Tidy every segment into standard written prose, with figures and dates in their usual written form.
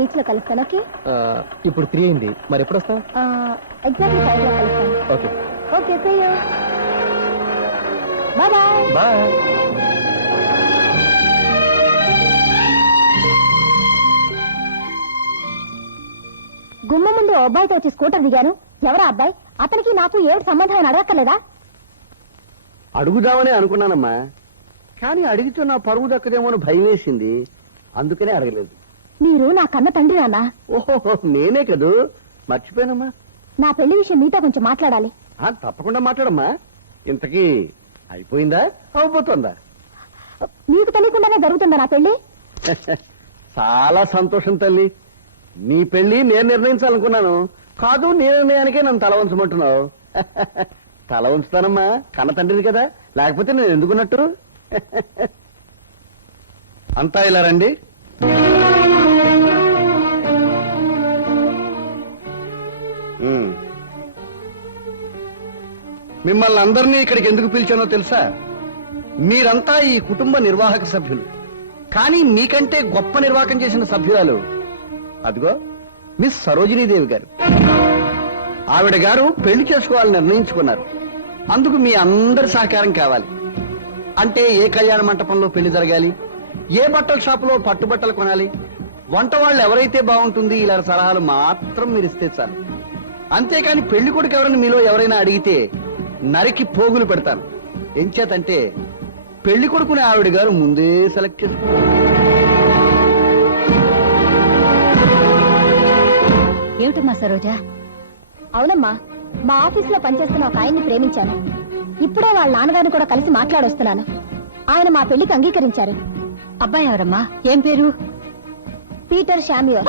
Beach లో కలుస్తాను. Okay, ఇప్పుడు 3 అయింది, మరి ఎప్పుడు వస్తావు? ఎగ్జాక్ట్లీ 5 లో కలుస్తాను. Okay okay, see you. Bye bye. Bye. గుమ్మ ముందు ఓ అబ్బాయితో వచ్చి స్కూటర్ దిగాను. ఎవరా అబ్బాయి? అతనికి నాకు ఏడు సంబంధం అని అడగక్కర్లేదా? అడుగుదామని అనుకున్నానమ్మా, కానీ అడిగితే నా పరువు దక్కదేమో అని భయం వేసింది, అందుకనే అడగలేదు. మీరు నా కన్న తండ్రి నాన్న. ఓహో, నేనే కదూ, మర్చిపోయానమ్మా. నా పెళ్లి విషయం మీతో కొంచెం మాట్లాడాలి. తప్పకుండా మాట్లాడమ్మా. ఇంతకీ అయిపోయిందా, అవబోతుందా? మీకు తెలియకుండానే జరుగుతుందా నా పెళ్లి? చాలా సంతోషం తల్లి. నీ పెళ్లి నేను నిర్ణయించాలనుకున్నాను, కాదు నీ నిర్ణయానికే నన్ను తల వంచమంటున్నావు. తల వంచుతానమ్మా, కన్న తండ్రిది కదా, లేకపోతే నేను ఎందుకున్నట్టు. అంతా ఇలా రండి. మిమ్మల్ని అందరినీ ఇక్కడికి ఎందుకు పిలిచానో తెలుసా? మీరంతా ఈ కుటుంబ నిర్వాహక సభ్యులు, కానీ మీకంటే గొప్ప నిర్వాహకం చేసిన సభ్యురాలు అదిగో మిస్ సరోజినీదేవి గారు. ఆవిడ గారు పెళ్లి చేసుకోవాలని నిర్ణయించుకున్నారు. అందుకు మీ అందరి సహకారం కావాలి. అంటే ఏ కళ్యాణ మంటపంలో పెళ్లి జరగాలి, ఏ బట్టల షాపులో పట్టుబట్టలు కొనాలి, వంట వాళ్ళు ఎవరైతే బాగుంటుంది, ఇలా సలహాలు మాత్రం మీరు ఇస్తే చాలు. అంతేకాని పెళ్లి కొడుకు ఎవరైనా మీలో ఎవరైనా అడిగితే నరికి పోగులు పెడతాను. ఎంచేతంటే పెళ్లి కొడుకుని ఆవిడ గారు ముందే సెలెక్ట్ చేసుకున్నారు. ఏమిటమ్మా సరోజా? అవునమ్మా, మా ఆఫీస్ లో పనిచేస్తున్న ఒక ఆయన్ని ప్రేమించాను. ఇప్పుడే వాళ్ళ నాన్నగారిని కూడా కలిసి మాట్లాడొస్తున్నాను. ఆయన మా పెళ్లికి అంగీకరించారు. అబ్బాయి ఎవరమ్మా? ఏం పేరు? Peter Samuel.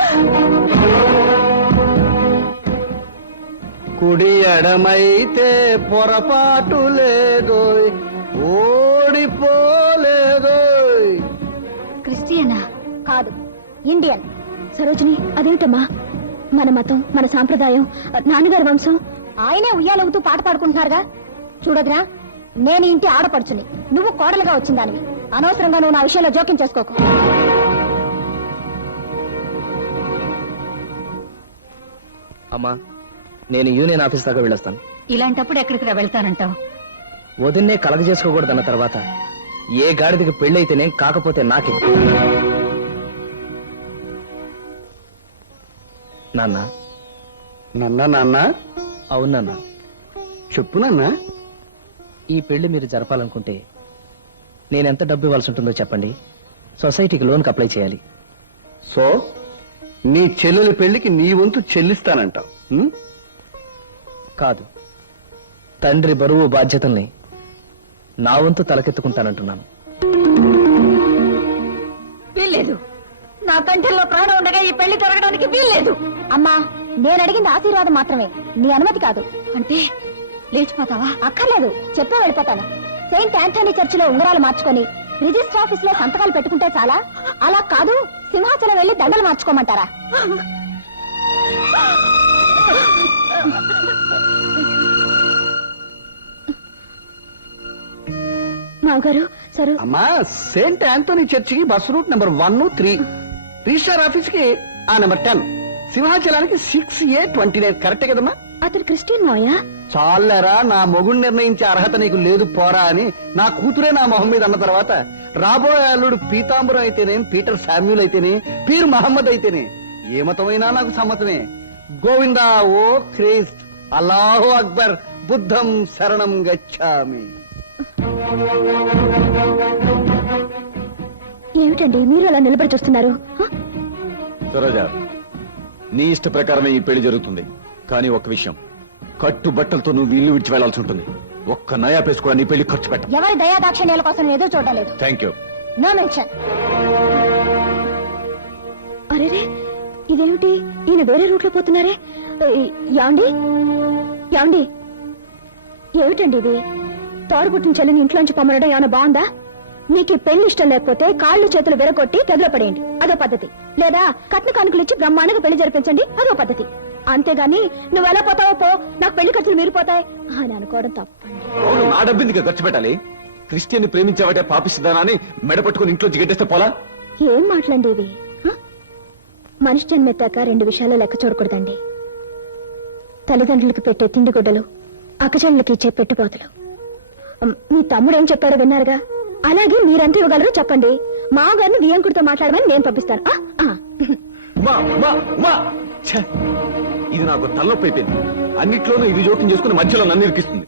కుడి ఎడమైతే పొరపాటు లేదోయ్, ఓడిపోలేదోయ్. క్రిస్టియనా? కాదు, ఇండియన్. సరోజిని, అదేమిటమ్మా? మన మతం, మన సాంప్రదాయం, నాన్నగారి వంశం. ఆయనే ఉయ్యాలవుతూ పాట పాడుకుంటున్నారుగా. చూడదురా, నేను ఇంటి ఆడపడుచుని, నువ్వు కోడలుగా వచ్చిందానివి. అనవసరంగా నువ్వు నా విషయంలో జోక్యం చేసుకోకు. అమ్మా, నేను యూనియన్ ఆఫీస్ దాకా వెళ్ళొస్తాను. ఇలాంటప్పుడు ఎక్కడికి వెళ్తానంటావు? వదిన్నే కలగ చేసుకోకూడదన్న తర్వాత ఏ గాడిదకి పెళ్ళైతేనే, కాకపోతే నాకే. నాన్న. నన్నా నాన్న? అవును నాన్న. చెప్పు నాన్న. ఈ పెళ్లి మీరు జరపాలనుకుంటే నేనెంత డబ్బు ఇవ్వాల్సి ఉంటుందో చెప్పండి. సొసైటీకి లోన్కి అప్లై చేయాలి. సో నీ చెల్లెలి పెళ్లికి నీ వంతు చెల్లిస్తానంటావు? కాదు, తండ్రి బరువు బాధ్యతల్ని నా వంతు తలకెత్తుకుంటానంటున్నాను. వీల్లేదు. నా కంఠంలో ప్రాణం ఉండగా ఈ పెళ్లి జరగడానికి వీల్లేదు. అమ్మా, నేను అడిగింది ఆశీర్వాదం మాత్రమే, నీ అనుమతి కాదు. అంటే లేచిపోతావా? అక్కర్లేదు, చెప్పే వెళ్ళిపోతాను. సెయింట్ ఆంటనీ చర్చిలో ఉంగరాలు మార్చుకొని రిజిస్టర్ ఆఫీస్ లో సంతకాలు పెట్టుకుంటే చాలా? అలా కాదు, సింహాచలం వెళ్లి దండలు మార్చుకోమంటారా? మావగారు, సరు. అమ్మా, సెయింట్ ఆంటనీ చర్చికి bus route number 1, 3, register office కి ఆ నెంబర్ 10, సింహాచలానికి 6A29. కరెక్టే కదమ్మా? అతను క్రిస్టియన్ మావయ్య. చాలరా, నా మొగుడు నిర్ణయించే అర్హత నీకు లేదు పోరా అని నా కూతురే నా మొహం మీద అన్న తర్వాత రాబోయే అల్లుడు పీతాంబరం అయితేనే, పీటర్ శామ్యూల్ అయితేనే, పీర్ మహమ్మద్ అయితేనే ఏ మతమైనా నాకు సమ్మతమే. గోవిందా ఓ క్రీస్త్, అల్లాహు అక్బర్, బుద్ధం శరణం గచ్చామి. ఏమిటండి మీరు అలా నిలబడి చూస్తున్నారు? సరోజా, నీ ఇష్ట ప్రకారమే ఈ పెళ్లి జరుగుతుంది. కానీ ఒక్క విషయం, కట్టు బట్టలతో నువ్వు ఇల్లు విడిచి వెళ్లాల్సి ఉంటుంది. ఒక్క నయా పేసు కూడా నీ పెళ్లి ఖర్చు పెట్ట. ఎవరి దయాదాక్షిణ్యాల కోసం నేను ఎదురు చూడలేదు. Thank you. No mention. అరేరే, ఇదేమిటి? ఈయన వేరే రూట్ లో పోతున్నారే. యాండి యాండి, ఏమిటండి ఇది? తోడుపుట్టిన చెల్లిని ఇంట్లోంచి పొమ్మనడం ఏమైనా బాగుందా? నీకు పెళ్లి ఇష్టం లేకపోతే కాళ్ళు చేతులు విరగొట్టి గదిలో పడేయండి, అదో పద్ధతి. లేదా కట్న కానుకలు ఇచ్చి బ్రహ్మాండంగా పెళ్లి జరిపించండి, అదో పద్ధతి. అంతేగాని నువ్వు ఎలా పోతావో పో, నాకు పెళ్లి ఖర్చులు మీరిపోతాయి అని అనుకోవడం తప్పండి. అవును, నా డబ్బిందుకు ఖర్చు పెట్టాలి? క్రిస్టియన్ ప్రేమించావటే పాపిస్తుందానా అని మెడ పట్టుకుని ఇంట్లో జిగట్టేస్తే పోలా? ఏం మాట్లాడండి ఇవి? మనిషి జన్మెత్తాక 2 విషయాలు లెక్క చూడకూడదండి. తల్లిదండ్రులకు పెట్టే తిండి గుడ్డలు, అక్కచెళ్ళకి ఇచ్చే పెట్టుబోతులు. మీ తమ్ముడు ఏం చెప్పాడో విన్నారుగా, అలాగే మీరెంత ఇవ్వగలరో చెప్పండి. మామగారిని వియంకుడితో మాట్లాడమని నేను పంపిస్తాను. ఉమా, ఉమా, ఉమా! ఛే! ఇది నాకు తలనొప్పి అయిపోయింది. అన్నిట్లోనూ ఇది జోక్యం చేసుకుని మధ్యలో నన్ను ఇరికిస్తుంది.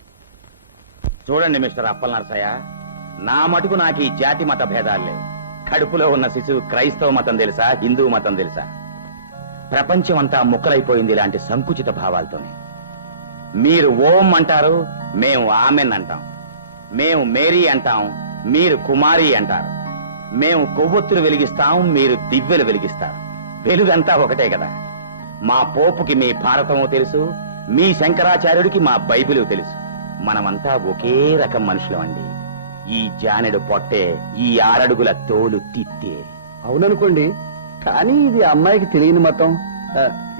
చూడండి మిస్టర్ అప్పల్ నరసయ్య, నా మటుకు నాకు ఈ జాతి మత భేదాలు లేవు. కడుపులో ఉన్న శిశువు క్రైస్తవ మతం తెలుసా, హిందూ మతం తెలుసా? ప్రపంచం అంతా ముక్కలైపోయింది ఇలాంటి సంకుచిత భావాలతోనే. మీరు ఓం అంటారు, మేము ఆమెన్ అంటాం. మేము మేరీ అంటాం, మీరు కుమారి అంటారు. మేము కొవ్వొత్తులు వెలిగిస్తాం, మీరు దివ్యలు వెలిగిస్తారు. వెలుగంతా ఒకటే కదా. మా పోపుకి మీ భారతము తెలుసు, మీ శంకరాచార్యుడికి మా బైబిలు తెలుసు. మనమంతా ఒకే రకం మనుషులం అండి. ఈ జానెడు పొట్టే, ఈ 6 అడుగుల తోలు తిత్తే. అవుననుకోండి, కానీ ఇది అమ్మాయికి తెలియని మతం,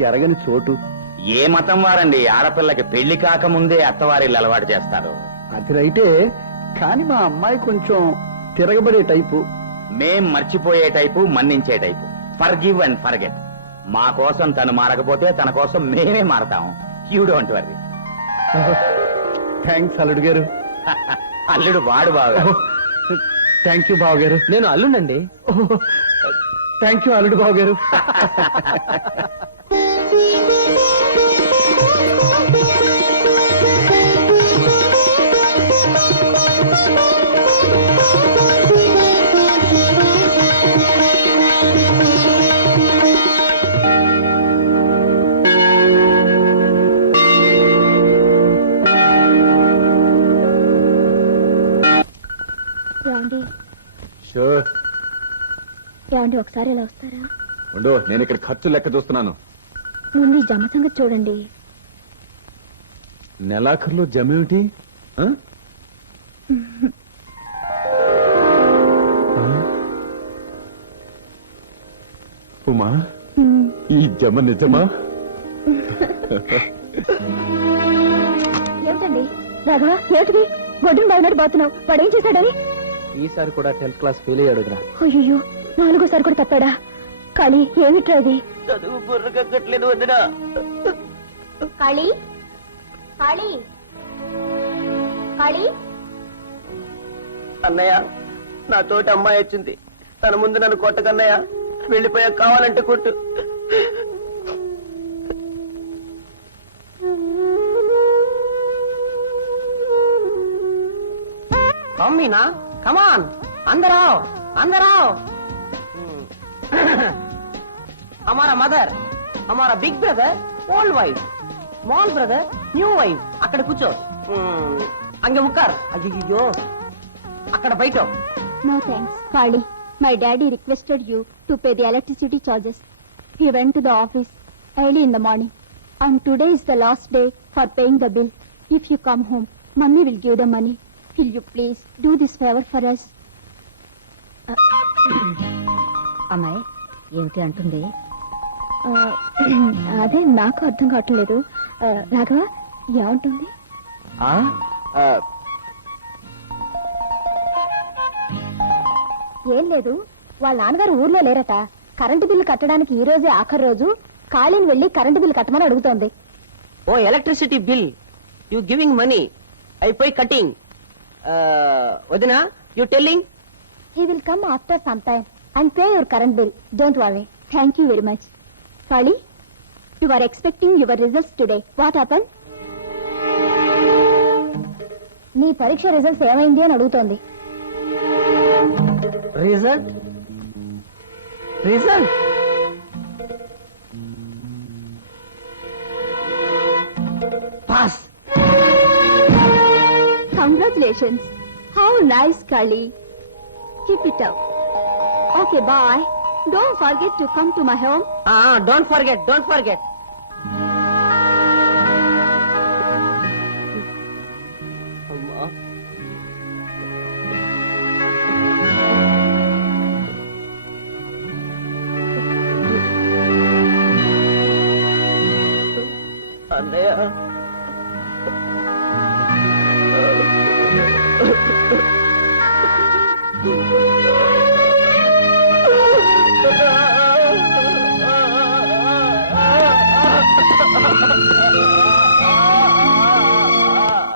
ఎరగని చోటు. ఏ మతం వారండి ఆడపిల్లకి పెళ్లి కాకముందే అత్తవారిల్లు అలవాటు చేస్తారు? అది రైటే, కానీ మా అమ్మాయి కొంచెం తిరగబడే టైపు. మేం మర్చిపోయే టైపు, మన్నించే టైపు. Forgive and forget. మా కోసం తను మారకపోతే తన కోసం మేమే మారతాం. You don't worry. థ్యాంక్స్ అల్లుడు గారు. అల్లుడు వాడు బాగా. థ్యాంక్ యూ బావ గారు. నేను అల్లుండండి. థ్యాంక్ యూ అల్లుడు బావ గారు. ఏమండి షూర్. ఏమండి ఒకసారి ఇలా వస్తారా? ఉండు, నేను ఇక్కడ ఖర్చు లెక్క చూస్తున్నాను. ముందు ఈ జమ సంగతి చూడండి. నెలాఖరులో జమేమిటి? ఆ? ఆ? ఉమా, ఉమ్, ఈ జమ నిజమా? ఏమిటండి రాఘవ, ఏమిటిది గొడ్డును బాగున్నాడు బాతున్నావు? వాడు ఏం చేశాడని? ఈసారి కూడా 10th క్లాస్ ఫెయిల్ అయ్యాడురా. అయ్యో, 4గోసారి కూడా తప్పాడా? కాళీ, ఏమిట్రా అది? చదువు బుర్రకెక్కట్లేదు వదినా. కాళీ, కాళీ, కాళీ. అన్నయ్య, నా తోటి అమ్మాయి వచ్చింది. తన ముందు నన్ను కొట్టకన్నయ్య. వెళ్ళిపోయా, కావాలంటే కొట్టు. మమ్మీనా, కమాన్, అందరావ్ అందరావ్. हमारा मदर, हमारा big brother, old wife, small brother, new wife. అక్కడ కూర్చో. అంగ ఉక్కర్. అయ్యో, అక్కడ బయట. No thanks, Kali. My daddy requested you to pay the electricity charges. He went to the office early in the morning. And today is the last day for paying the bill. If you come home, Mummy will give the money. Will you please do this favor for us? అమ్మాయి ఏమిటి అంటుంది? అదే నాకు అర్థం కావట్లేదు. రాఘవ, ఏమంటుంది? ఏం లేదు, వాళ్ళ నాన్నగారు ఊర్లో లేరట. కరెంటు బిల్లు కట్టడానికి ఈ రోజే ఆఖరి రోజు. ఖాళీని వెళ్లి కరెంటు బిల్లు కట్టమని అడుగుతోంది. ఓ electricity bill, you giving money, అయిపోయి కటింగ్. వదినా, you telling. He will come after some time and pay your current bill. Don't worry. Thank you very much. Kali, you are expecting your results today. What happened? నీ పరీక్ష results ఏమైంది అని అడుగుతోంది. Result, result. Pass. Congratulations. How nice, Kali. Keep it up. Okay, bye. Don't forget to come to my home. Don't forget, don't forget. అన్నయ్య, పద.